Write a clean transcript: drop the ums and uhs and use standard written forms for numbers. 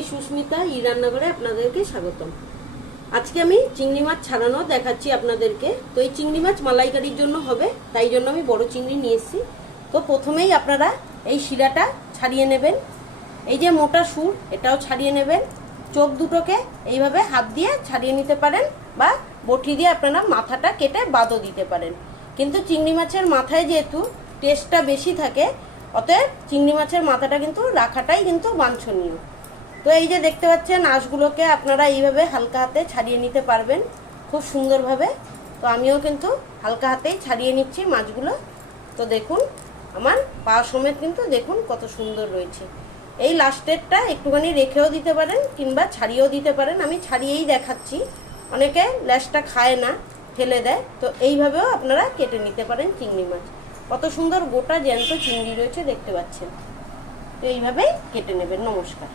আমি সুস্মিতা ই রান্নাঘরে আপনাদেরকে স্বাগতম। আজকে আমি চিংড়ি মাছ ছাড়ানো দেখাচ্ছি আপনাদেরকে। তো এই চিংড়ি মাছ মালাইকারির জন্য হবে, তাই জন্য আমি বড় চিংড়ি নিয়ে এসেছি। তো প্রথমেই আপনারা এই শিরাটা ছাড়িয়ে নেবেন। এই যে মোটা সুর, এটাও ছাড়িয়ে নেবেন। চোখ দুটোকে এইভাবে হাত দিয়ে ছাড়িয়ে নিতে পারেন, বা বটি দিয়ে আপনারা মাথাটা কেটে বাদও দিতে পারেন। কিন্তু চিংড়ি মাছের মাথায় যেহেতু টেস্টটা বেশি থাকে, অতএব চিংড়ি মাছের মাথাটা কিন্তু রাখাটাই কিন্তু বাঞ্ছনীয়। তো এই যে দেখতে পাচ্ছেন, আঁশগুলোকে আপনারা এইভাবে হালকা হাতে ছাড়িয়ে নিতে পারবেন খুব সুন্দরভাবে। তো আমিও কিন্তু হালকা হাতেই ছাড়িয়ে নিচ্ছি মাছগুলো। তো দেখুন আমার পা সমেত কিন্তু দেখুন কত সুন্দর রয়েছে। এই লাস্টেরটা একটুখানি রেখেও দিতে পারেন কিংবা ছাড়িয়েও দিতে পারেন, আমি ছাড়িয়েই দেখাচ্ছি। অনেকে ল্যাসটা খায় না, ফেলে দেয়। তো এইভাবেও আপনারা কেটে নিতে পারেন চিংড়ি মাছ। কত সুন্দর গোটা জ্যান্ত চিংড়ি রয়েছে দেখতে পাচ্ছেন। তো এইভাবেই কেটে নেবেন। নমস্কার।